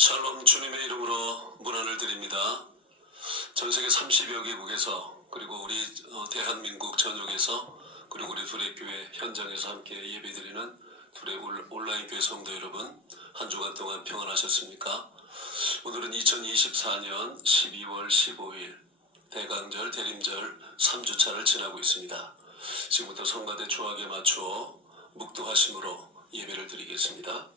샬롬, 주님의 이름으로 문안을 드립니다. 전 세계 30여 개국에서 그리고 우리 대한민국 전역에서 그리고 우리 두레교회 현장에서 함께 예배드리는 두레 온라인 교회 성도 여러분, 한 주간 동안 평안하셨습니까? 오늘은 2024년 12월 15일 대강절 대림절 3주차를 지나고 있습니다. 지금부터 성가대 조학에 맞추어 묵두하심으로 예배를 드리겠습니다.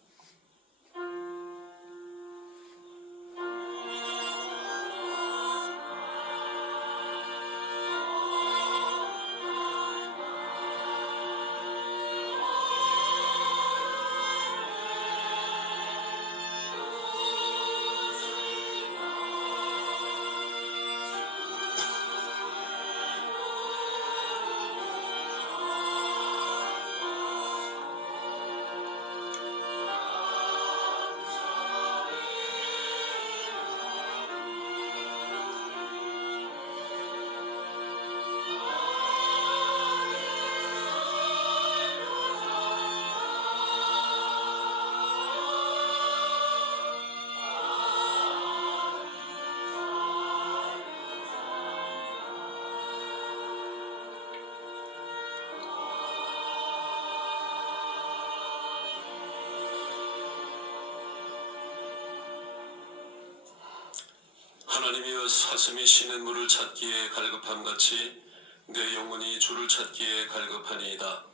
하나님이여, 사슴이 시냇물을 찾기에 갈급함같이 내 영혼이 주를 찾기에 갈급하니이다.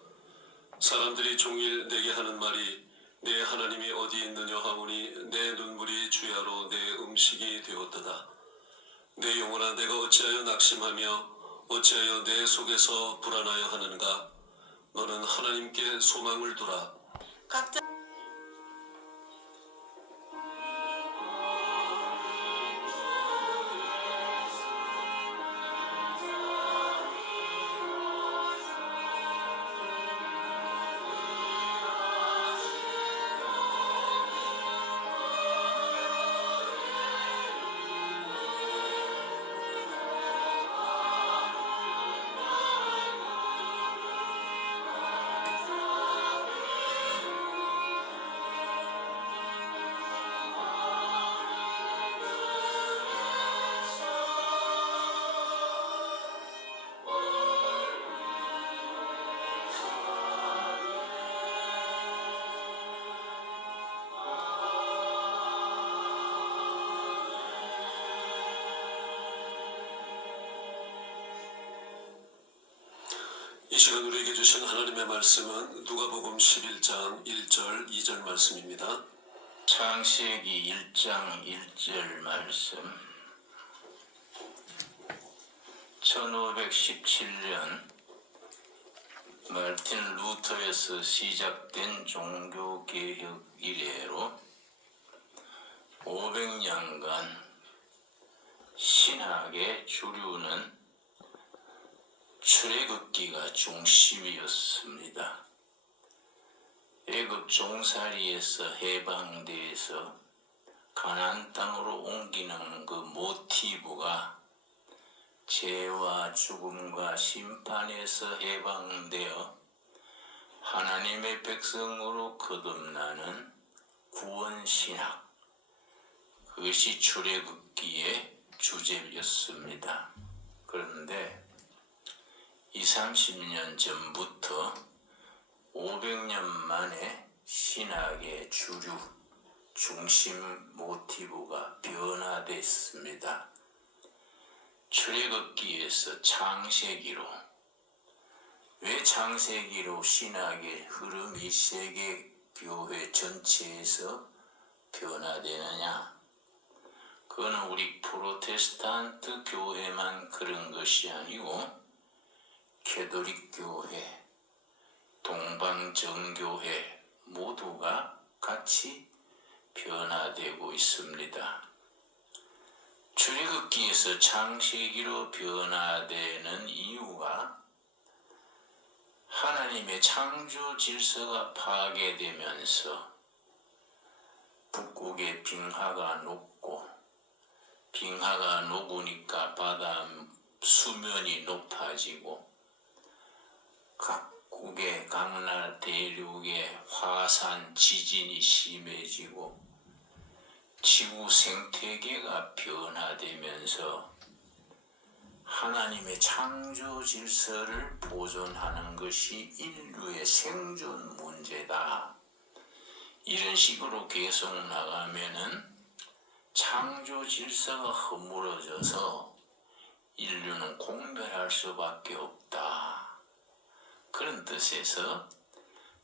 사람들이 종일 내게 하는 말이 내 하나님이 어디 있느냐 하오니 내 눈물이 주야로 내 음식이 되었도다. 내 영혼아, 내가 어찌하여 낙심하며 어찌하여 내 속에서 불안하여 하는가? 너는 하나님께 소망을 두라. 각자 이 시간 우리에게 주신 하나님의 말씀은 누가복음 11장 1절 2절 말씀입니다. 창세기 1장 1절 말씀. 1517년 마르틴 루터에서 시작된 종교개혁 이래로 500년간 신학의 주류는 출애굽기가 중심이었습니다. 애굽 종살이에서 해방돼서 가나안 땅으로 옮기는 그 모티브가 죄와 죽음과 심판에서 해방되어 하나님의 백성으로 거듭나는 구원신학, 그것이 출애굽기의 주제였습니다. 그런데 20-30년 전부터 500년 만에 신학의 주류, 중심 모티브가 변화됐습니다. 출애굽기에서 창세기로, 왜 창세기로 신학의 흐름이 세계 교회 전체에서 변화되느냐? 그건 우리 프로테스탄트 교회만 그런 것이 아니고 캐톨릭 교회, 동방정교회 모두가 같이 변화되고 있습니다. 출애굽기에서 창세기로 변화되는 이유가 하나님의 창조 질서가 파괴되면서 북극의 빙하가 녹고, 빙하가 녹으니까 바다 수면이 높아지고, 각국의 강나 대륙의 화산 지진이 심해지고, 지구 생태계가 변화되면서 하나님의 창조 질서를 보존하는 것이 인류의 생존 문제다. 이런 식으로 계속 나가면은 창조 질서가 허물어져서 인류는 공멸할 수밖에 없다. 그런 뜻에서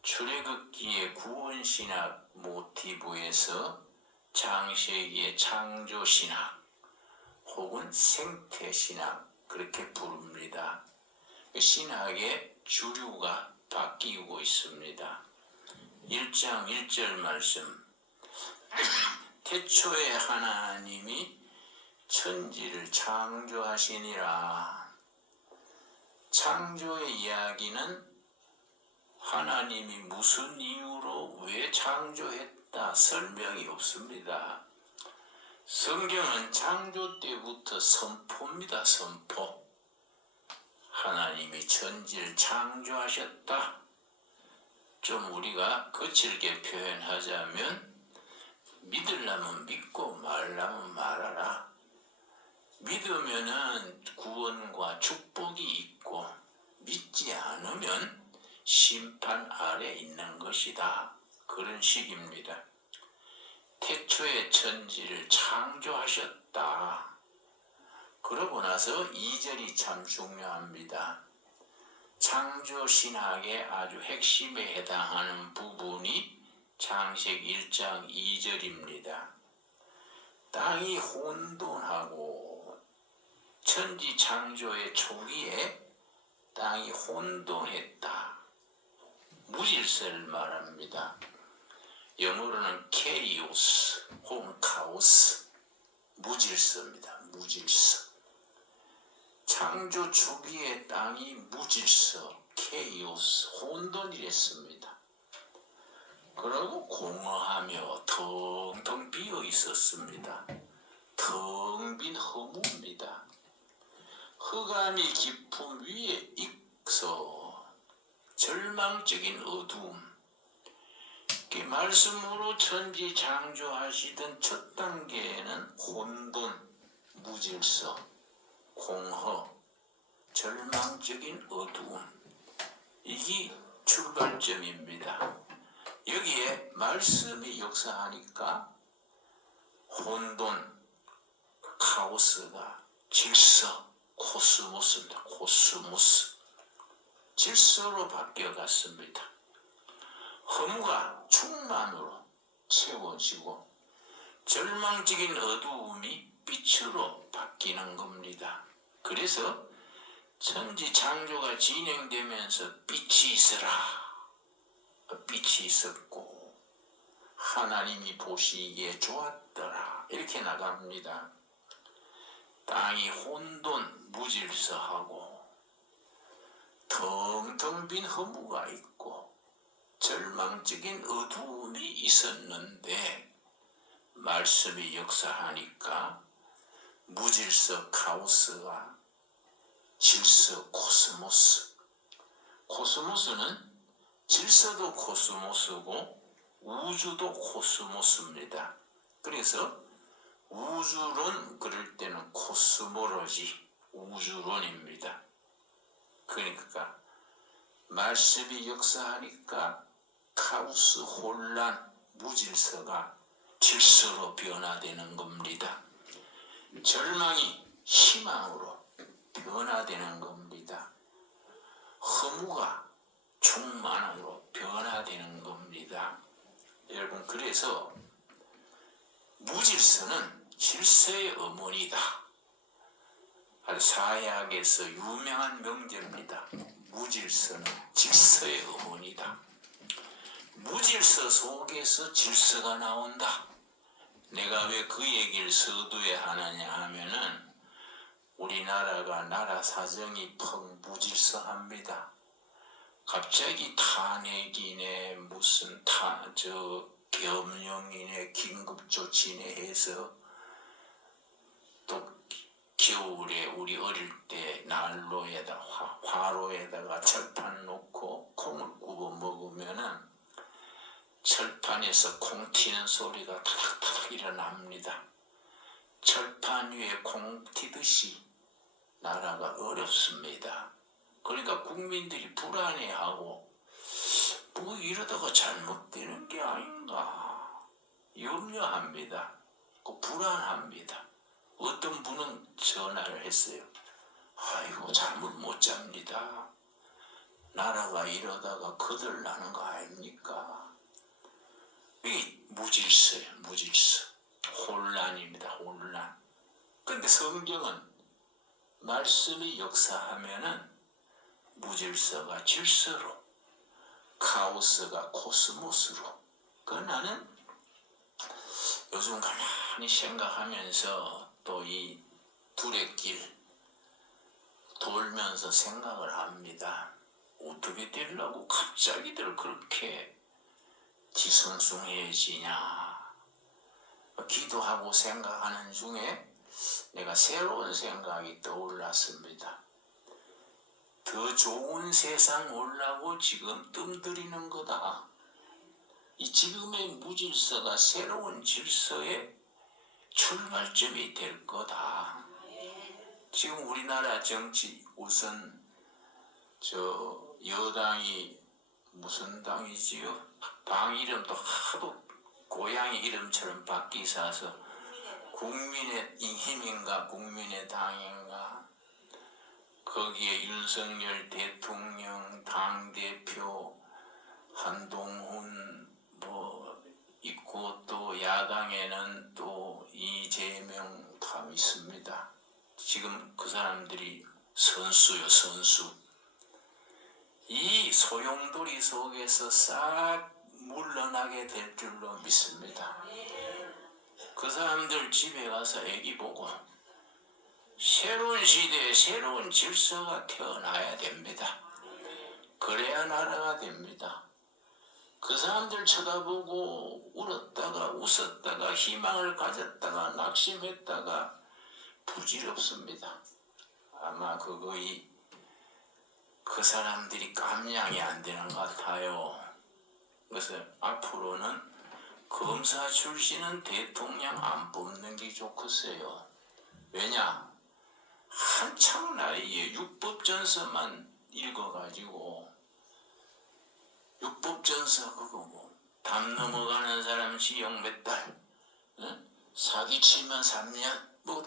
출애굽기의 구원신학 모티브에서 창세기의 창조신학 혹은 생태신학 그렇게 부릅니다. 신학의 주류가 바뀌고 있습니다. 1장 1절 말씀 태초에 하나님이 천지를 창조하시니라. 창조의 이야기는 하나님이 무슨 이유로 왜 창조했다 설명이 없습니다. 성경은 창조 때부터 선포입니다. 선포. 하나님이 천지를 창조하셨다. 좀 우리가 거칠게 표현하자면 믿으려면 믿고 말라면 말하라. 믿으면은 구원과 축복이 있고 믿지 않으면 심판 아래 있는 것이다. 그런 식입니다. 태초에 천지를 창조하셨다. 그러고 나서 2절이 참 중요합니다. 창조신학의 아주 핵심에 해당하는 부분이 창세기 1장 2절입니다. 땅이 혼돈하고 천지 창조의 초기에 땅이 혼돈했다. 무질서를 말합니다. 영어로는 케이오스 혹은 카오스, 무질서입니다. 무질서. 창조 초기에 땅이 무질서, 케이오스, 혼돈이랬습니다. 그리고 공허하며 텅텅 비어 있었습니다. 텅 빈 허무입니다. 흑암이 깊음 위에 익서 절망적인 어두움. 말씀으로 천지 창조하시던 첫 단계에는 혼돈, 무질서, 공허, 절망적인 어두움. 이게 출발점입니다. 여기에 말씀이 역사하니까 혼돈, 카오스가 질서, 코스모스입니다. 코스모스. 질서로 바뀌어갔습니다. 허무가 충만으로 채워지고 절망적인 어두움이 빛으로 바뀌는 겁니다. 그래서 천지 창조가 진행되면서 빛이 있으라. 빛이 있었고 하나님이 보시기에 좋았더라. 이렇게 나갑니다. 땅이 혼돈, 무질서하고 텅텅 빈 허무가 있고 절망적인 어두움이 있었는데 말씀이 역사하니까 무질서 카오스가 질서 코스모스. 코스모스는 질서도 코스모스고 우주도 코스모스입니다. 그래서 우주론 그럴 때는 코스모로지, 우주론입니다. 그러니까 말씀이 역사하니까 카오스, 혼란, 무질서가 질서로 변화되는 겁니다. 절망이 희망으로 변화되는 겁니다. 허무가 충만으로 변화되는 겁니다. 여러분, 그래서 무질서는 질서의 어머니다. 사야학에서 유명한 명제입니다. 무질서는 질서의 어머니다. 무질서 속에서 질서가 나온다. 내가 왜 그 얘기를 서두에 하느냐 하면은 우리나라가 나라 사정이 펑 무질서합니다. 갑자기 탄핵이네 무슨 겸용이네 긴급조치네 해서 또 겨울에 우리 어릴 때 난로에다 화로에다가 철판 놓고 콩을 구워 먹으면은 철판에서 콩 튀는 소리가 타닥타닥 일어납니다. 철판 위에 콩 튀듯이 나라가 어렵습니다. 그러니까 국민들이 불안해하고 뭐 이러다가 잘못되는 게 아닌가 염려합니다. 불안합니다. 어떤 분은 전화를 했어요. 아이고 잠을 못 잡니다. 나라가 이러다가 거들나는 거 아닙니까? 이 무질서예요. 무질서. 혼란입니다. 혼란. 근데 성경은 말씀이 역사하면은 무질서가 질서로, 카오스가 코스모스로. 나는 요즘 가만히 생각하면서 또 이 두레길 돌면서 생각을 합니다. 어떻게 되려고 갑자기들 그렇게 뒤숭숭해지냐. 기도하고 생각하는 중에 내가 새로운 생각이 떠올랐습니다. 더 좋은 세상 오려고 지금 뜸들이는 거다. 이 지금의 무질서가 새로운 질서의 출발점이 될 거다. 지금 우리나라 정치 우선 여당이 무슨 당이지요? 당 이름도 하도 고양이 이름처럼 바뀌어서 국민의 힘인가 국민의당인가 거기에 윤석열 대통령 당대표 한동훈 뭐 있고 또 야당에는 또 이재명 다 있습니다. 지금 그 사람들이 선수요 선수. 이 소용돌이 속에서 싹 물러나게 될 줄로 믿습니다. 그 사람들 집에 가서 애기 보고 새로운 시대에 새로운 질서가 태어나야 됩니다. 그래야 나라가 됩니다. 그 사람들 쳐다보고 울었다가 웃었다가 희망을 가졌다가 낙심했다가 부질없습니다. 아마 그 사람들이 감량이 안 되는 것 같아요. 그래서 앞으로는 검사 출신은 대통령 안 뽑는 게 좋겠어요. 왜냐? 한창 나이에 육법전서만 읽어가지고 육법전서 그거 뭐 담 넘어가는 사람 징역 몇 달, 응? 사기치면 3년 뭐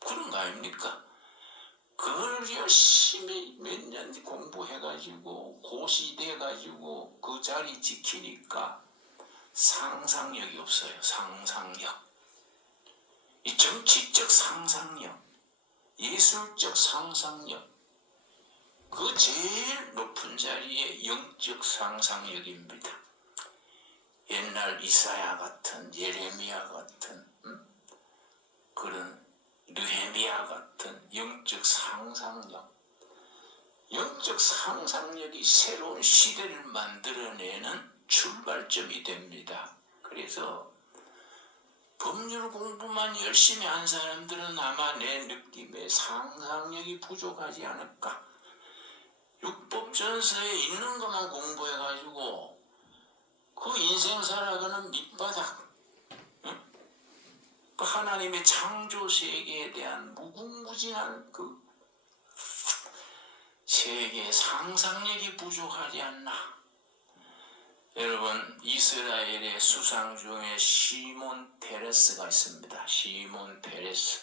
그런 거 아닙니까? 그걸 열심히 몇 년 공부해가지고 고시돼가지고 그 자리 지키니까 상상력이 없어요. 상상력. 이 정치적 상상력, 예술적 상상력, 그 제일 높은 자리에 영적 상상력입니다. 옛날 이사야 같은 예레미야 같은 그런 느헤미야 같은 영적 상상력, 영적 상상력이 새로운 시대를 만들어내는 출발점이 됩니다. 그래서 법률 공부만 열심히 한 사람들은 아마 내 느낌에 상상력이 부족하지 않을까. 육법전서에 있는 것만 공부해가지고 그 인생 살아가는 밑바닥, 그 하나님의 창조 세계에 대한 무궁무진한 그 세계의 상상력이 부족하지 않나. 여러분, 이스라엘의 수상 중에 시몬 페레스가 있습니다. 시몬 페레스.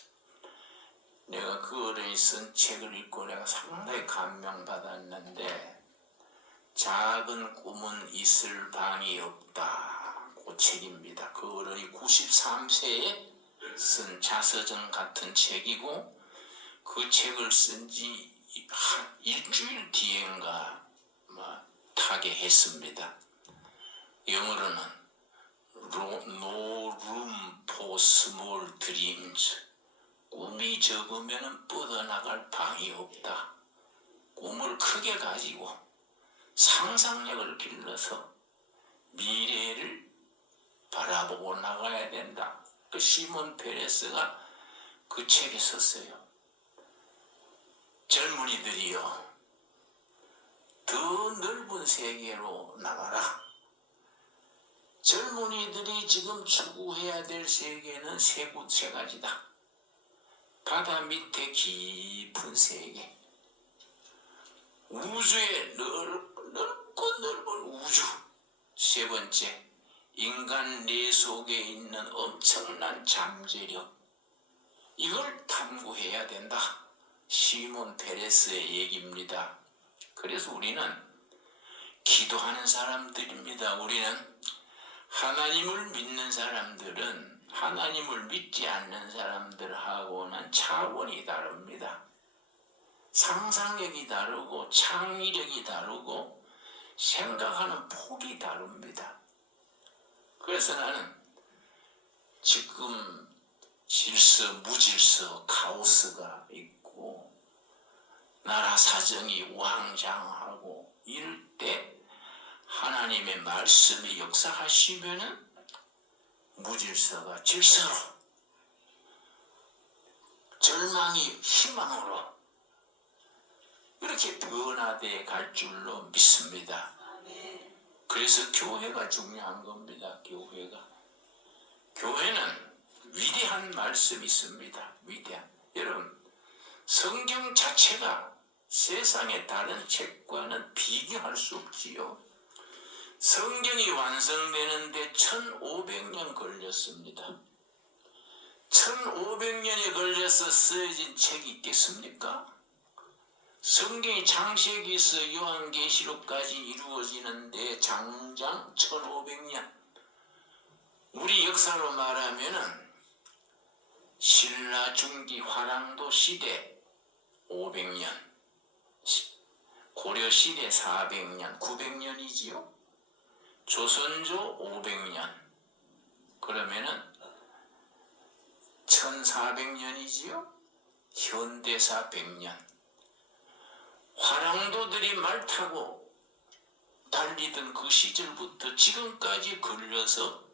내가 그 어른이 쓴 책을 읽고 내가 상당히 감명받았는데, 작은 꿈은 있을 방이 없다. 그 책입니다. 그 어른이 93세에 쓴 자서전 같은 책이고, 그 책을 쓴 지 일주일 뒤엔가 타계했습니다. 영어로는 No room for small dreams. 꿈이 적으면 뻗어나갈 방이 없다. 꿈을 크게 가지고 상상력을 길러서 미래를 바라보고 나가야 된다. 그 시몬 페레스가 그 책에 썼어요. 젊은이들이여, 더 넓은 세계로 나가라. 젊은이들이 지금 추구해야 될 세계는 세 가지다. 바다 밑에 깊은 세계, 우주의 넓고 넓은 우주. 세 번째, 인간 내 속에 있는 엄청난 잠재력. 이걸 탐구해야 된다. 시몬 페레스의 얘기입니다. 그래서 우리는 기도하는 사람들입니다. 우리는 하나님을 믿는 사람들은 하나님을 믿지 않는 사람들하고는 차원이 다릅니다. 상상력이 다르고 창의력이 다르고 생각하는 폭이 다릅니다. 그래서 나는 지금 질서, 무질서, 카오스가 있고 나라 사정이 우왕좌왕하고 이럴 때 하나님의 말씀이 역사하시면은 무질서가 질서로, 절망이 희망으로 이렇게 변화되어 갈 줄로 믿습니다. 그래서 교회가 중요한 겁니다. 교회는 위대한 말씀이 있습니다. 위대한. 여러분, 성경 자체가 세상의 다른 책과는 비교할 수 없지요. 성경이 완성되는데 1500년 걸렸습니다. 1500년이 걸려서 쓰여진 책이 있겠습니까? 성경이 창세기에서 요한계시록까지 이루어지는데 장장 1500년. 우리 역사로 말하면은 신라 중기 화랑도 시대 500년, 고려 시대 400년, 900년이지요. 조선조 500년, 그러면은 1400년이지요. 현대사 100년. 화랑도들이 말 타고 달리던 그 시절부터 지금까지 걸려서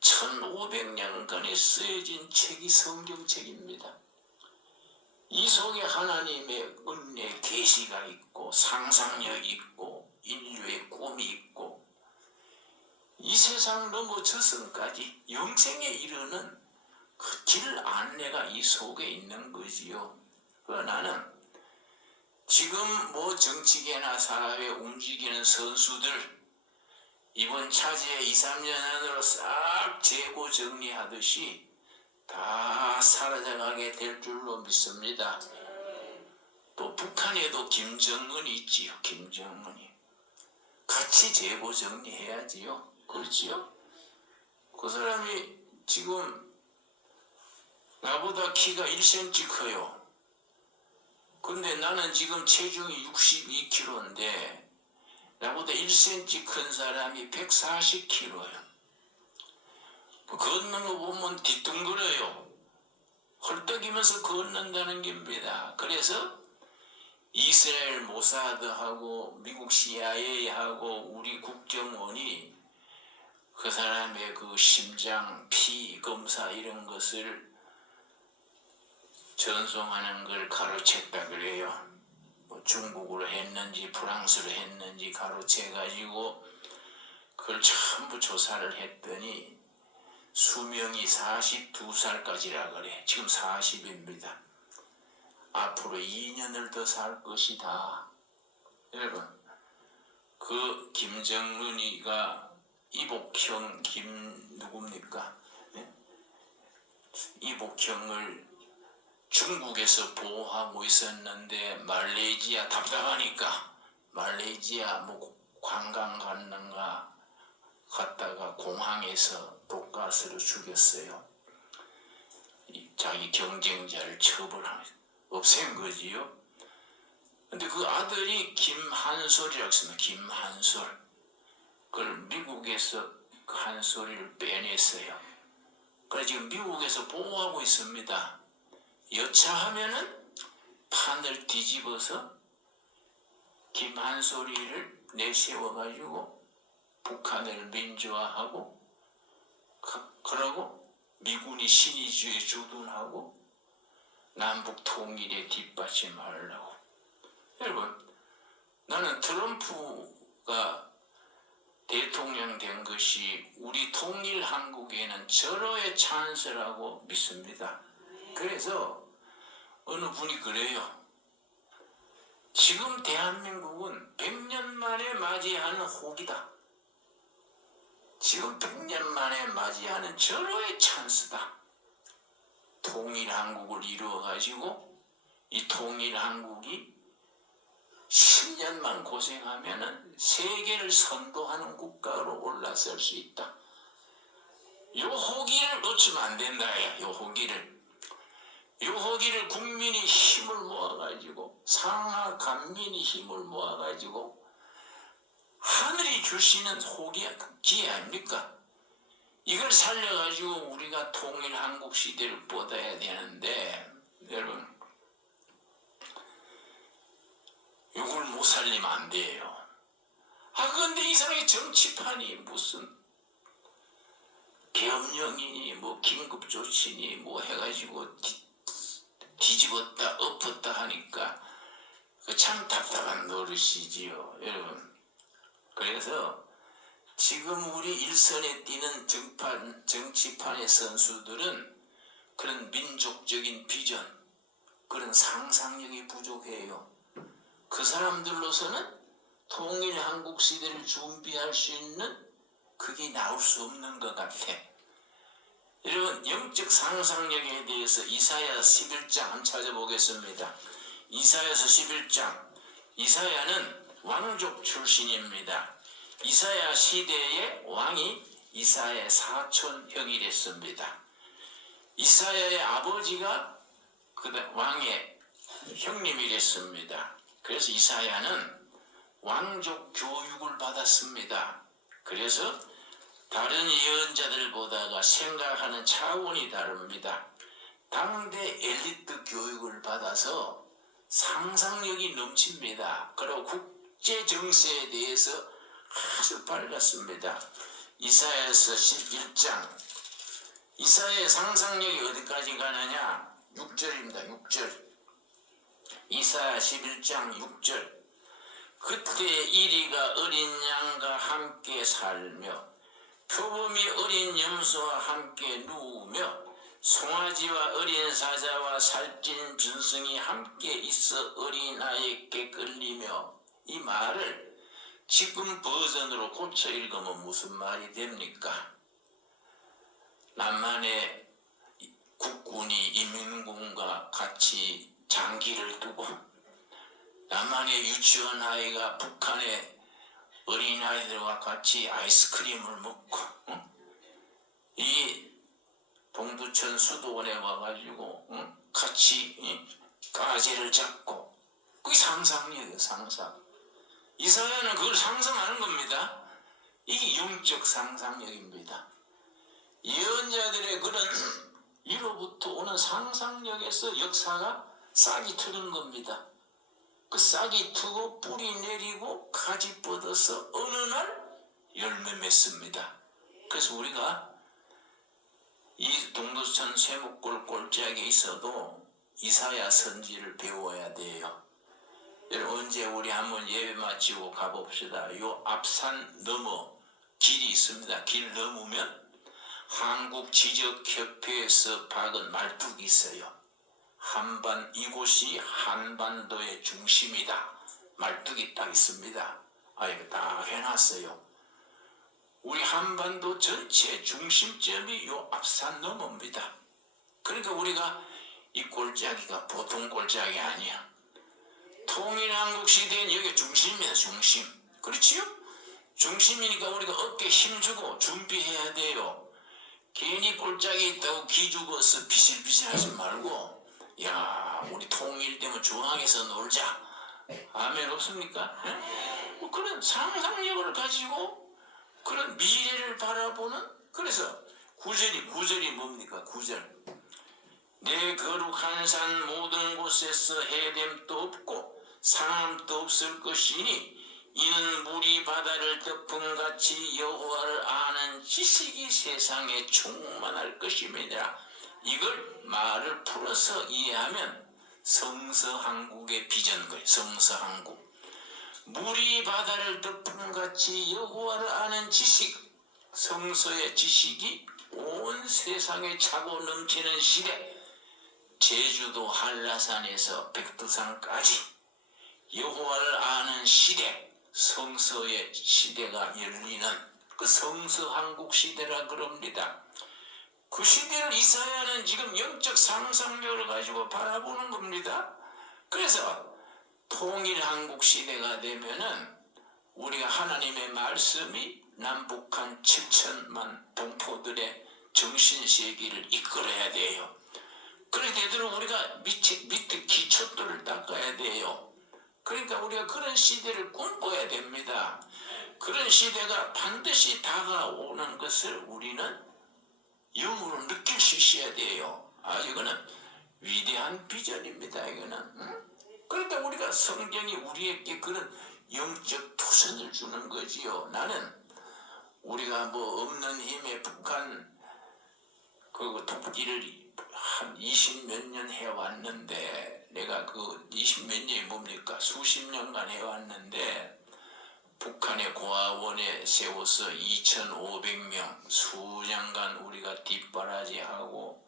1500년간에 쓰여진 책이 성경책입니다. 이 속에 하나님의 은혜 계시가 있고 상상력이 있고 인류의 꿈이 있고 이 세상 넘어 저승까지 영생에 이르는 그 길 안내가 이 속에 있는 거지요. 나는 지금 뭐 정치계나 사회 움직이는 선수들 이번 차제 2-3년 안으로 싹 재고 정리하듯이 다 사라져가게 될 줄로 믿습니다. 또 북한에도 김정은이 있지요. 김정은이. 같이 재고 정리해야지요. 그렇지요? 그 사람이 지금 나보다 키가 1cm 커요. 근데 나는 지금 체중이 62kg인데 나보다 1cm 큰 사람이 140kg예요. 걷는 거 보면 뒤뚱거려요. 헐떡이면서 걷는다는 겁니다. 그래서 이스라엘 모사드하고 미국 CIA하고 우리 국정원이 그 사람의 그 심장, 피 검사 이런 것을 전송하는 걸 가로챘다 그래요. 뭐 중국으로 했는지 프랑스로 했는지 가로채가지고 그걸 전부 조사를 했더니 수명이 42살까지라 그래. 지금 40입니다. 앞으로 2년을 더 살 것이다. 여러분, 그 김정은이가 이복형 누굽니까? 네? 이복형을 중국에서 보호하고 있었는데 말레이시아 답답하니까 말레이시아 뭐 관광 갔는가 갔다가 공항에서 독가스로 죽였어요. 자기 경쟁자를 없앤 거지요. 근데 그 아들이 김한솔이라고 했습니다. 김한솔. 그걸 미국에서 그 한솔이를 빼냈어요. 그래서 지금 미국에서 보호하고 있습니다. 여차하면은 판을 뒤집어서 김한솔이를 내세워가지고 북한을 민주화하고 그러고 미군이 신의주에 주둔하고 남북 통일에 뒷받침하려고. 여러분, 나는 트럼프가 대통령 된 것이 우리 통일 한국에는 절호의 찬스라고 믿습니다. 그래서 어느 분이 그래요. 지금 대한민국은 100년 만에 맞이하는 호기다. 지금 100년 만에 맞이하는 절호의 찬스다. 통일 한국을 이루어가지고 이 통일 한국이 10년만 고생하면은 세계를 선도하는 국가로 올라설 수 있다. 요 호기를 놓치면 안 된다. 요 호기를. 요 호기를 국민이 힘을 모아가지고 상하 간민이 힘을 모아가지고 하늘이 줄 수 있는 호기 기회 아닙니까? 이걸 살려가지고 우리가 통일 한국 시대를 뻗어야 되는데 여러분 이걸 못 살리면 안 돼요. 그런데 이상하게 정치판이 무슨 계엄령이니 뭐 긴급조치니 뭐 해가지고 뒤집었다 엎었다 하니까 참 답답한 노릇이지요, 여러분. 그래서 지금 우리 일선에 뛰는 정치판의 선수들은 그런 민족적인 비전, 그런 상상력이 부족해요. 그 사람들로서는 통일 한국 시대를 준비할 수 있는 그게 나올 수 없는 것 같아. 여러분, 영적 상상력에 대해서 이사야 11장 한번 찾아보겠습니다. 이사야서 11장. 이사야는 왕족 출신입니다. 이사야 시대의 왕이 이사야의 사촌 형이 됐습니다. 이사야의 아버지가 왕의 형님이 됐습니다. 그래서 이사야는 왕족 교육을 받았습니다. 그래서 다른 예언자들보다가 생각하는 차원이 다릅니다. 당대 엘리트 교육을 받아서 상상력이 넘칩니다. 그리고 국제 정세에 대해서 아주 밝았습니다. 이사야서 11장. 이사야의 상상력이 어디까지 가느냐? 6절입니다. 6절. 이사야 11장 6절. 그때 이리가 어린 양과 함께 살며 표범이 어린 염소와 함께 누우며 송아지와 어린 사자와 살찐 준승이 함께 있어 어린아이에게 끌리며. 이 말을 지금 버전으로 고쳐 읽으면 무슨 말이 됩니까? 남한의 국군이 인민군과 같이 장기를 두고 남한의 유치원 아이가 북한의 어린아이들과 같이 아이스크림을 먹고 이 동두천 수도원에 와가지고 같이 가재를 잡고 그게 상상력이에요. 상상. 이사야는 그걸 상상하는 겁니다. 이게 영적 상상력입니다. 예언자들의 그런 이로부터 오는 상상력에서 역사가 싹이 트는 겁니다. 그 싹이 트고 뿌리 내리고 가지 뻗어서 어느 날 열매 맺습니다. 그래서 우리가 이 동두천 쇠목골 골짜기에 있어도 이사야 선지를 배워야 돼요. 여러분, 언제 우리 한번 예배 마치고 가봅시다. 요 앞산 넘어 길이 있습니다. 길 넘으면 한국지적협회에서 박은 말뚝이 있어요. 이곳이 한반도의 중심이다. 말뚝이 딱 있습니다. 이거 다 해놨어요. 우리 한반도 전체 중심점이 요 앞산 너머입니다. 그러니까 우리가 이 골짜기가 보통 골짜기 아니야. 통일한국 시대는 여기 중심이야, 중심. 그렇지요? 중심이니까 우리가 어깨 힘주고 준비해야 돼요. 괜히 골짜기에 있다고 기죽어서 비실비실 하지 말고, 야, 우리 통일되면 중앙에서 놀자. 아멘 없습니까? 뭐 그런 상상력을 가지고 그런 미래를 바라보는. 그래서 구절이 뭡니까? 9절. 내 거룩한 산 모든 곳에서 해됨도 없고 상함도 없을 것이니 이는 물이 바다를 덮음같이 여호와를 아는 지식이 세상에 충만할 것임이니라. 이걸 말을 풀어서 이해하면 성서한국의 비전 거예요. 성서한국. 물이 바다를 덮는 같이 여호와를 아는 지식, 성서의 지식이 온 세상에 차고 넘치는 시대, 제주도 한라산에서 백두산까지 여호와를 아는 시대, 성서의 시대가 열리는 그 성서 한국 시대라 그럽니다. 그 시대를 이사야는 지금 영적 상상력을 가지고 바라보는 겁니다. 그래서 통일 한국 시대가 되면은 우리가 하나님의 말씀이 남북한 7천만 동포들의 정신세계를 이끌어야 돼요. 그렇게 되도록 우리가 밑에 기초들을 닦아야 돼요. 그러니까 우리가 그런 시대를 꿈꿔야 됩니다. 그런 시대가 반드시 다가오는 것을 우리는 영으로 느낄 수 있어야 돼요. 이거는 위대한 비전입니다. 이거는. 응? 그러니까 우리가 성경이 우리에게 그런 영적 투선을 주는 거지요. 나는 우리가 뭐 없는 힘에 북한 그 독기를 한 20몇 년 해왔는데, 내가 그 20몇 년이 뭡니까? 수십 년간 해왔는데, 북한의 고아원에 세워서 2,500명 수년간 우리가 뒷바라지하고,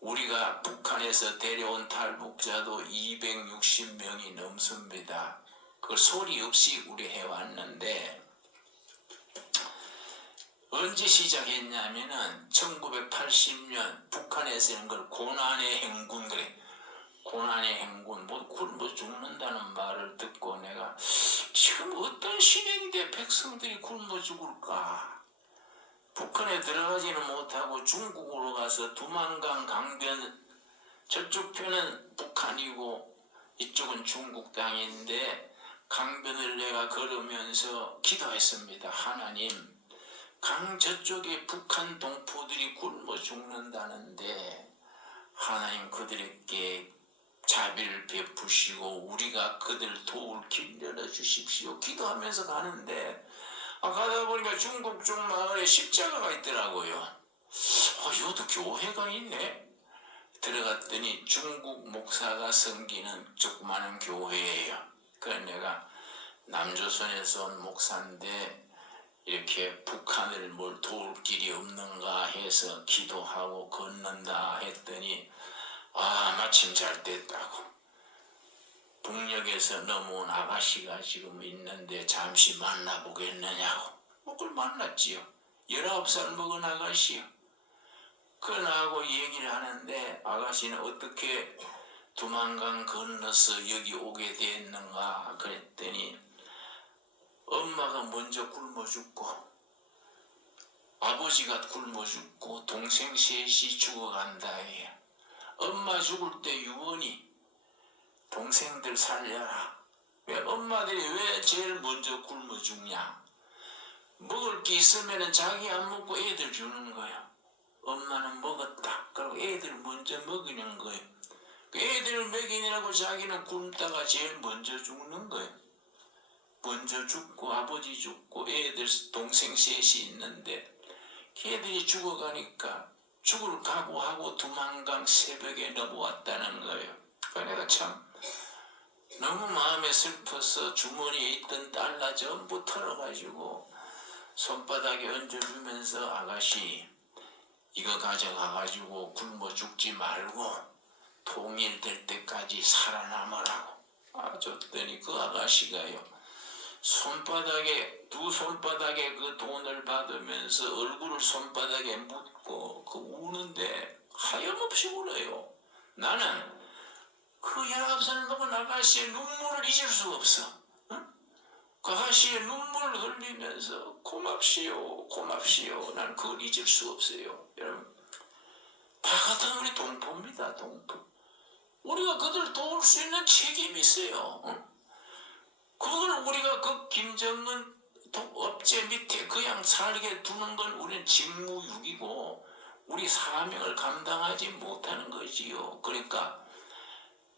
우리가 북한에서 데려온 탈북자도 260명이 넘습니다. 그걸 소리 없이 우리 해왔는데, 언제 시작했냐면은 1980년 북한에서는 걸 고난의 행군, 그래. 고난의 행군, 뭐 굶어 죽는다는 말을 듣고 내가 지금 어떤 시대인데 백성들이 굶어 죽을까? 북한에 들어가지는 못하고 중국으로 가서 두만강 강변, 저쪽 편은 북한이고 이쪽은 중국 땅인데, 강변을 내가 걸으면서 기도했습니다. 하나님, 강 저쪽에 북한 동포들이 굶어 죽는다는데 하나님 그들에게 자비를 베푸시고 우리가 그들 도울 길 열어주십시오. 기도하면서 가는데, 가다 보니까 중국 쪽 마을에 십자가가 있더라고요. 여기도 교회가 있네. 들어갔더니 중국 목사가 섬기는 조그마한 교회예요. 그래서 내가 남조선에서 온 목사인데 이렇게 북한을 뭘 도울 길이 없는가 해서 기도하고 걷는다 했더니, 마침 잘 됐다고. 북녘에서 넘어온 아가씨가 지금 있는데 잠시 만나보겠느냐고. 그걸 만났지요. 19살 먹은 아가씨요. 그 나하고 얘기를 하는데, 아가씨는 어떻게 두만강 건너서 여기 오게 됐는가 그랬더니, 엄마가 먼저 굶어 죽고 아버지가 굶어 죽고 동생 셋이 죽어간다 해요. 엄마 죽을 때 유언이 동생들 살려라. 왜 엄마들이 왜 제일 먼저 굶어 죽냐? 먹을 게 있으면 자기 안 먹고 애들 주는 거예요. 엄마는 먹었다. 그리고 애들 먼저 먹이는 거예요. 애들 먹이느라고 자기는 굶다가 제일 먼저 죽는 거예요. 먼저 죽고 아버지 죽고 애들 동생 셋이 있는데, 걔들이 죽어가니까 죽을 각오하고 두만강 새벽에 넘어왔다는 거예요. 그러니까 내가 참 너무 마음에 슬퍼서 주머니에 있던 달러 전부 털어가지고 손바닥에 얹어주면서, 아가씨 이거 가져가가지고 굶어 죽지 말고 통일될 때까지 살아남으라고 줬더니 그 아가씨가요, 두 손바닥에 그 돈을 받으면서 얼굴을 손바닥에 묻고 우는데 하염없이 울어요. 나는 그 19살 먹은 아가씨의 눈물을 잊을 수가 없어. 응? 그 아가씨의 눈물을 흘리면서 고맙시오 고맙시오. 나는 그걸 잊을 수 없어요. 여러분, 다 같은 우리 동포입니다. 동포. 우리가 그들 도울 수 있는 책임이 있어요. 응? 그걸 우리가 그 김정은 업체 밑에 그냥 살게 두는 건 우리는 직무유기고 우리 사명을 감당하지 못하는 거지요. 그러니까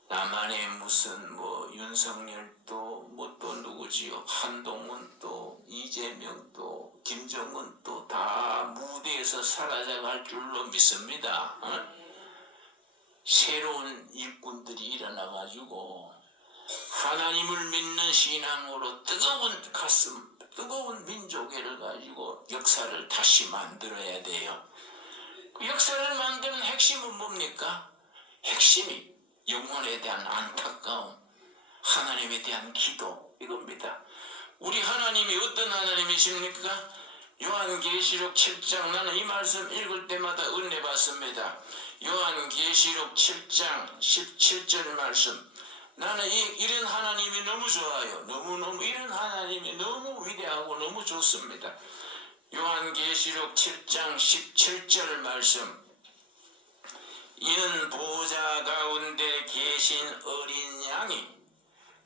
남한의 무슨 뭐 윤석열도 뭐 또 누구지요, 한동훈도 이재명도 김정은도 다 무대에서 사라져갈 줄로 믿습니다. 새로운 일꾼들이 일어나가지고 하나님을 믿는 신앙으로 뜨거운 가슴, 뜨거운 민족애를 가지고 역사를 다시 만들어야 돼요. 그 역사를 만드는 핵심은 뭡니까? 핵심이 영혼에 대한 안타까움, 하나님에 대한 기도, 이겁니다. 우리 하나님이 어떤 하나님이십니까? 요한계시록 7장, 나는 이 말씀 읽을 때마다 은혜 받습니다. 요한계시록 7장 17절 말씀. 나는 이런 하나님이 너무 좋아요. 너무너무 이런 하나님이 너무 위대하고 너무 좋습니다. 요한계시록 7장 17절 말씀. 이는 보좌 가운데 계신 어린 양이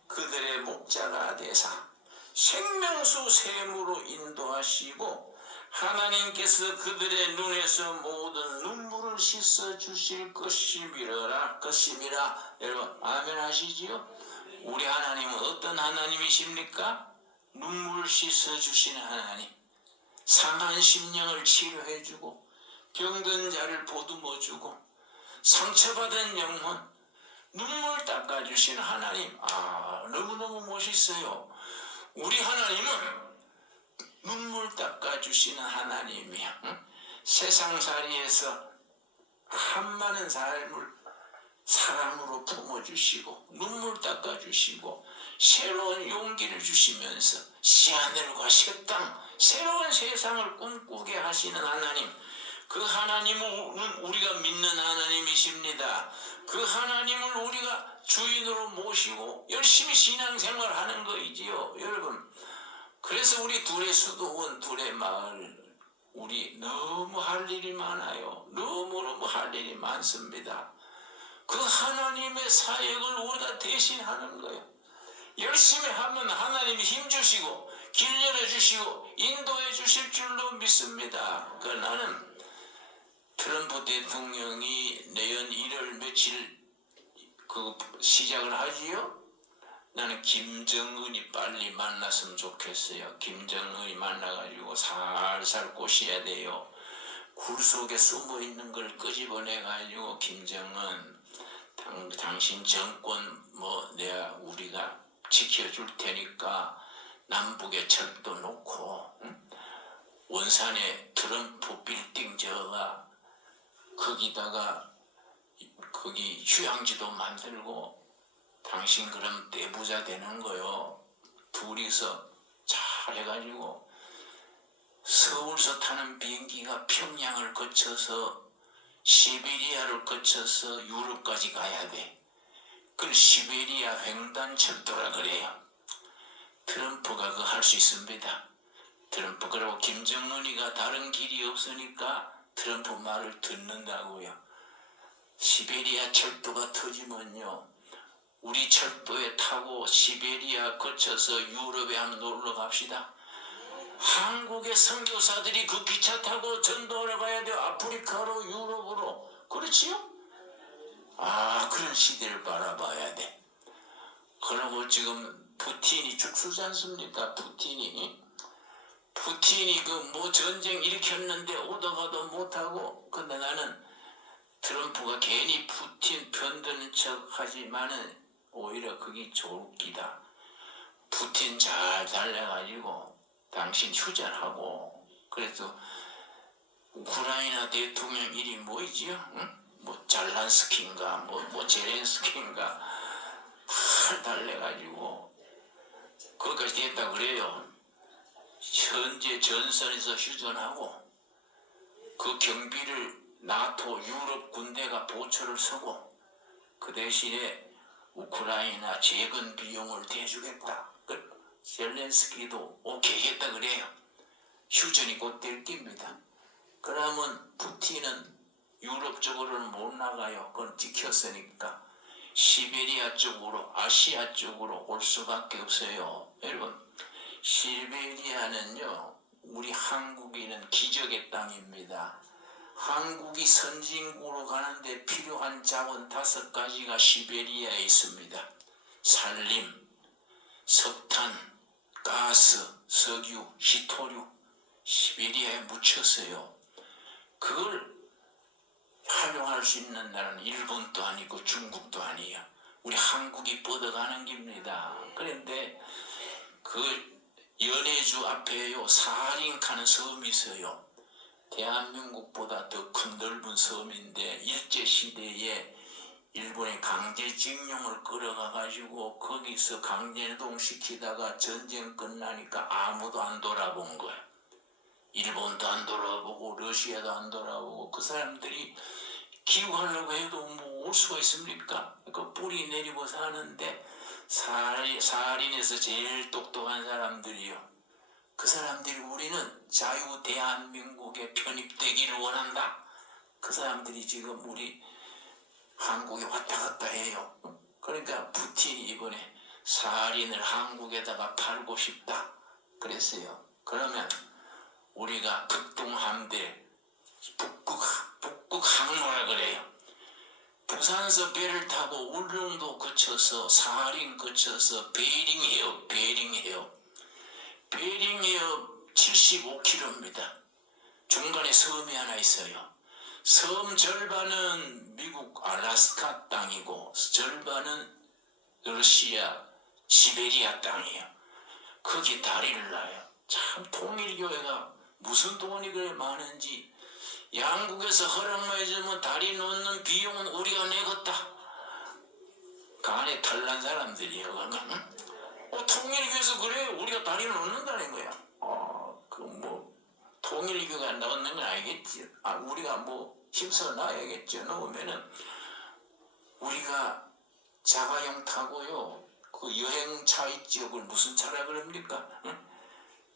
그들의 목자가 되사 생명수 샘으로 인도하시고 하나님께서 그들의 눈에서 모든 눈물을 씻어 주실 것임이라. 여러분 아멘 하시지요? 우리 하나님은 어떤 하나님이십니까? 눈물을 씻어 주시는 하나님, 상한 심령을 치료해 주고 병든 자를 보듬어 주고 상처받은 영혼 눈물 닦아 주시는 하나님. 너무너무 멋있어요. 우리 하나님은 눈물 닦아주시는 하나님이야. 응? 세상살이에서 한많은 삶을 사랑으로 품어주시고 눈물 닦아주시고 새로운 용기를 주시면서 새하늘과 새 땅, 새로운 세상을 꿈꾸게 하시는 하나님. 그 하나님은 우리가 믿는 하나님이십니다. 그 하나님을 우리가 주인으로 모시고 열심히 신앙생활하는 거이지요, 여러분. 그래서 우리 둘의 수도원, 둘의 마을, 우리 너무 할 일이 많아요. 너무너무 할 일이 많습니다. 그 하나님의 사역을 우리가 대신하는 거예요. 열심히 하면 하나님이 힘주시고 길 열어주시고 인도해 주실 줄로 믿습니다. 나는 트럼프 대통령이 내년 1월 며칠 시작을 하지요? 나는 김정은이 빨리 만났으면 좋겠어요. 김정은이 만나가지고 살살 꼬셔야 돼요. 굴 속에 숨어있는 걸 끄집어내가지고 김정은 당신 정권 우리가 지켜줄 테니까 남북에 철도 놓고 원산에 트럼프 빌딩 거기다가 거기 휴양지도 만들고 당신 그럼 내부자 되는 거요. 둘이서 잘 해가지고 서울서 타는 비행기가 평양을 거쳐서 시베리아를 거쳐서 유럽까지 가야 돼. 그걸 시베리아 횡단철도라 그래요. 트럼프가 그거 할 수 있습니다. 트럼프 그리고 김정은이가 다른 길이 없으니까 트럼프 말을 듣는다고요. 시베리아 철도가 터지면요, 우리 철도에 타고 시베리아 거쳐서 유럽에 한번 놀러 갑시다. 한국의 선교사들이 그 기차 타고 전도하러 가야 돼요. 아프리카로, 유럽으로. 그렇지요? 그런 시대를 바라봐야 돼. 그러고 지금 푸틴이 죽수지 않습니까? 푸틴이 전쟁 일으켰는데 오다가도 못하고. 근데 나는 트럼프가 괜히 푸틴 편드는 척 하지만은 오히려 그게 좋을 기다. 푸틴 잘 달래가지고 당신 휴전하고. 그래서 우크라이나 대통령 이름이 뭐이지요? 응? 잘란스키인가 제렌스키인가 잘 달래가지고 거기까지 됐다 그래요. 현재 전선에서 휴전하고 그 경비를 나토 유럽 군대가 보초를 서고 그 대신에 우크라이나 재건 비용을 대주겠다. 젤렌스키도 오케이 했다 그래요. 휴전이 곧 될 겁니다. 그러면 푸틴은 유럽 쪽으로는 못 나가요. 그건 찍혔으니까 시베리아 쪽으로, 아시아 쪽으로 올 수밖에 없어요. 여러분, 시베리아는요, 우리 한국인은 기적의 땅입니다. 한국이 선진국으로 가는데 필요한 자원 5가지가 시베리아에 있습니다. 산림, 석탄, 가스, 석유, 히토류, 시베리아에 묻혔어요. 그걸 활용할 수 있는 나라는 일본도 아니고 중국도 아니에요. 우리 한국이 뻗어가는 겁니다. 그런데 그 연해주 앞에요 사링카는 섬이 있어요. 대한민국보다 더 큰 넓은 섬인데 일제시대에 일본의 강제징용을 끌어가가지고 거기서 강제노동 시키다가 전쟁 끝나니까 아무도 안 돌아본 거야. 일본도 안 돌아보고 러시아도 안 돌아보고 그 사람들이 기후하려고 해도 뭐 올 수가 있습니까? 그 뿌리 내리고 사는데 사린에서 제일 똑똑한 사람들이요. 그 사람들이 우리는 자유 대한민국에 편입되기를 원한다. 그 사람들이 지금 우리 한국에 왔다 갔다 해요. 그러니까 푸틴이 이번에 사린을 한국에다가 팔고 싶다 그랬어요. 그러면 우리가 극동함대 북극 항로라 그래요. 부산서 배를 타고 울릉도 거쳐서 사린 거쳐서 베링해요. 베링해요 75km입니다. 중간에 섬이 하나 있어요. 섬 절반은 미국 알래스카 땅이고 절반은 러시아 시베리아 땅이에요. 거기 다리를 놔요. 참 통일교회가 무슨 돈이 그래 많은지 양국에서 허락만 해주면 다리 놓는 비용은 우리가 내겠다. 간에 털난 사람들이에요. 통일교에서 그래 우리가 다리를 놓는다는 거야. 그 뭐 통일교가 넣는 건 알겠지. 우리가 뭐 힘써 놔야겠죠. 넣으면은 우리가 자가용 타고요. 그 여행차 있죠. 그걸 무슨 차라 그럽니까? 응?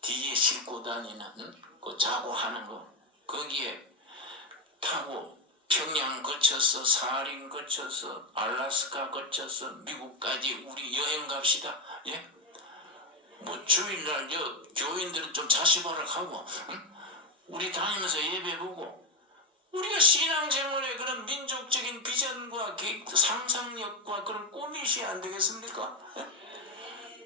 뒤에 싣고 다니는 그 자고 하는 거 거기에 타고 평양 거쳐서 사린 거쳐서 알래스카 거쳐서 미국까지 우리 여행 갑시다. 예? 뭐 주일날 교인들은 좀 자시바락하고 응? 우리 다니면서 예배 보고 우리가 신앙생활의 그런 민족적인 비전과 상상력과 그런 꿈이 있어야 안 되겠습니까? 예?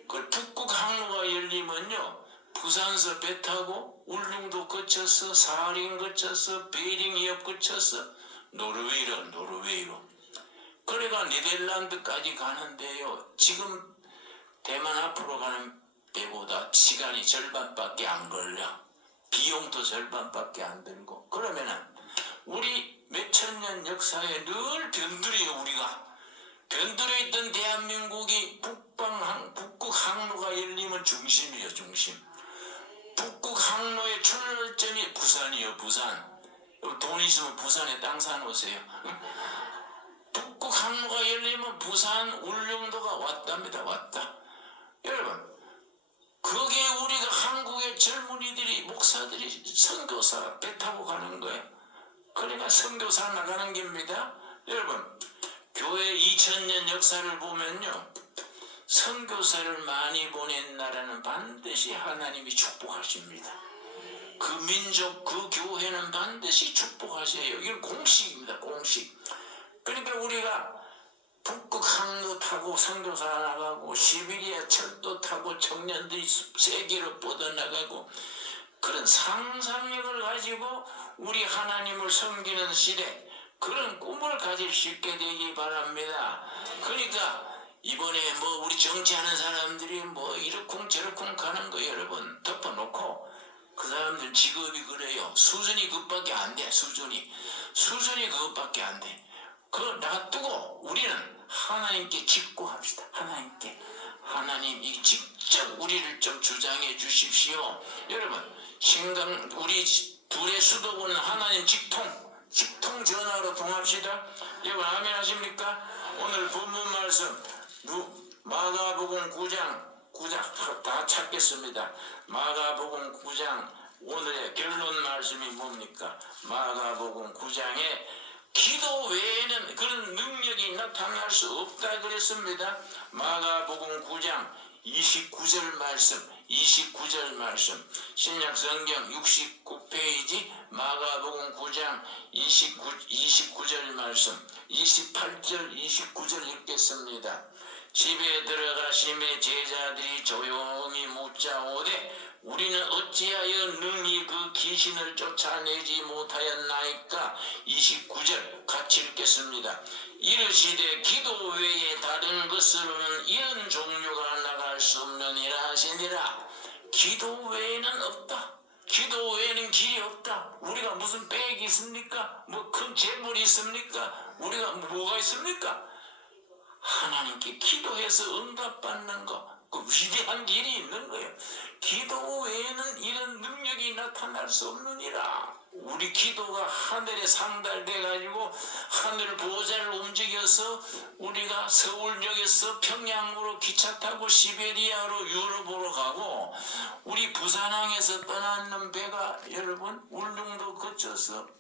그 북극 항로가 열리면요 부산서 배 타고 울릉도 거쳐서 사린 거쳐서 베링해협 거쳐서 노르웨이로 그래가 네덜란드까지 가는데요 지금 대만 앞으로 가는 배보다 시간이 절반밖에 안 걸려. 비용도 절반밖에 안 들고 그러면은 우리 몇천 년 역사에 늘 변두리요. 우리가 변두리에 있던 대한민국이 북극 항로가 열리면 중심이에요. 중심. 북극 항로의 출발점이 부산이요. 부산. 돈 있으면 부산에 땅 사놓으세요. 북극 항로가 열리면 부산 울릉도가 왔답니다. 왔다. 여러분 거기에 우리가 한국의 젊은이들이 목사들이 선교사 배 타고 가는 거예요. 그러니까 선교사 나가는 겁니다. 여러분 교회 2000년 역사를 보면요 선교사를 많이 보낸 나라는 반드시 하나님이 축복하십니다. 그 민족 그 교회는 반드시 축복하셔요. 이건 공식입니다. 공식. 그러니까 우리가 북극 항로 타고 선교사 나가고 시베리아 철도 타고 청년들이 세계로 뻗어나가고 그런 상상력을 가지고 우리 하나님을 섬기는 시대 그런 꿈을 가질 수 있게 되기 바랍니다. 그러니까 이번에 뭐 우리 정치하는 사람들이 뭐 이러쿵 저러쿵 가는 거 여러분 덮어놓고 그 사람들 직업이 그래요. 수준이 그것밖에 안 돼. 수준이 그것밖에 안 돼. 그거 놔두고 우리는 하나님께 직고합시다. 하나님이 직접 우리를 좀 주장해 주십시오. 여러분 우리 둘의 수도권은 하나님 직통 전화로 통합시다. 여러분 아멘 하십니까? 오늘 본문 말씀 마가복음 9장 다 찾겠습니다. 마가복음 9장 오늘의 결론 말씀이 뭡니까? 마가복음 9장에 기도 외에는 그런 능력이 나타날 수 없다 그랬습니다. 마가복음 9장 29절 말씀 신약성경 69페이지 마가복음 9장 29절 말씀 28절 29절 읽겠습니다. 집에 들어가심에 제자들이 조용히 묻자오되 우리는 어찌하여 능히 그 귀신을 쫓아내지 못하였나이까. 29절 같이 읽겠습니다. 이르시되 기도 외에 다른 것으로는 이런 종류가 나갈 수 없느니라 하시니라. 기도 외에는 없다. 기도 외에는 길이 없다. 우리가 무슨 백이 있습니까? 뭐 큰 재물이 있습니까? 우리가 뭐가 있습니까? 하나님께 기도해서 응답받는 거, 그 위대한 길이 있는 거예요. 기도 외에는 이런 능력이 나타날 수 없느니라. 우리 기도가 하늘에 상달돼 가지고 하늘 보호자를 움직여서 우리가 서울역에서 평양으로 기차 타고 시베리아로 유럽으로 가고, 우리 부산항에서 떠나는 배가 여러분 울릉도 거쳐서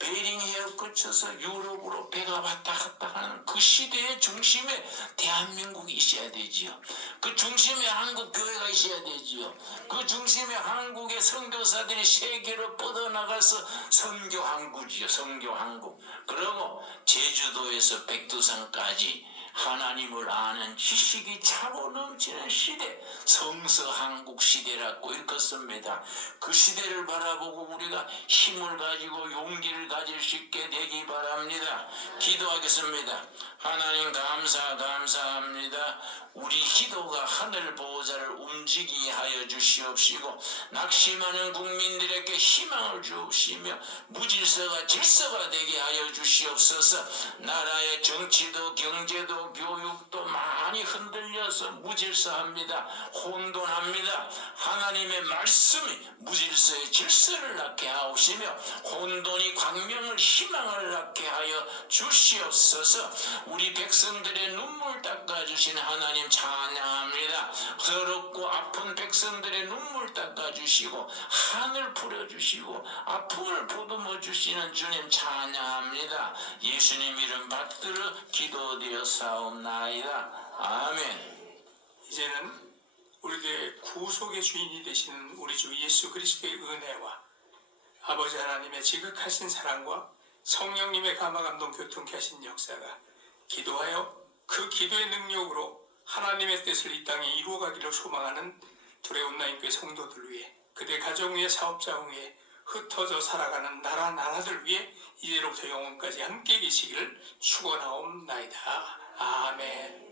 베링해협 거쳐서 유럽으로 배가 왔다 갔다 하는 그 시대의 중심에 대한민국이 있어야 되지요. 그 중심에 한국 교회가 있어야 되지요. 그 중심에 한국의 선교사들이 세계로 뻗어나가서 선교항구지요. 선교항구. 그리고 제주도에서 백두산까지 하나님을 아는 지식이 차고 넘치는 시대, 성서한국 시대라고 읽었습니다. 그 시대를 바라보고 우리가 힘을 가지고 용기를 가질 수 있게 되기 바랍니다. 기도하겠습니다. 하나님 감사합니다. 우리 기도가 하늘 보호자를 움직이게 하여 주시옵시고 낙심하는 국민들에게 희망을 주시며 무질서가 질서가 되게 하여 주시옵소서. 나라의 정치도 경제도 교육도 많이 흔들려서 무질서합니다. 혼돈합니다. 하나님의 말씀이 무질서의 질서를 낳게 하옵시며 혼돈이 광명을 희망을 낳게 하여 주시옵소서. 우리 백성들의 눈물 닦아주신 하나님 찬양합니다. 서럽고 아픈 백성들의 눈물 닦아주시고 한을 풀어주시고 아픔을 보듬어 주시는 주님 찬양합니다. 예수님 이름 받들어 기도되었사옵나이다. 아멘. 이제는 우리들의 구속의 주인이 되시는 우리 주 예수 그리스도의 은혜와 아버지 하나님의 지극하신 사랑과 성령님의 감화감동 교통케 하신 역사가 기도하여 그 기도의 능력으로 하나님의 뜻을 이 땅에 이루어가기를 소망하는 두레온 나인교회 성도들 위해, 그대 가정 위에, 사업자 위에, 흩어져 살아가는 나라들 위해 이제로부터 영원까지 함께 계시기를 축원하옵나이다. 아멘.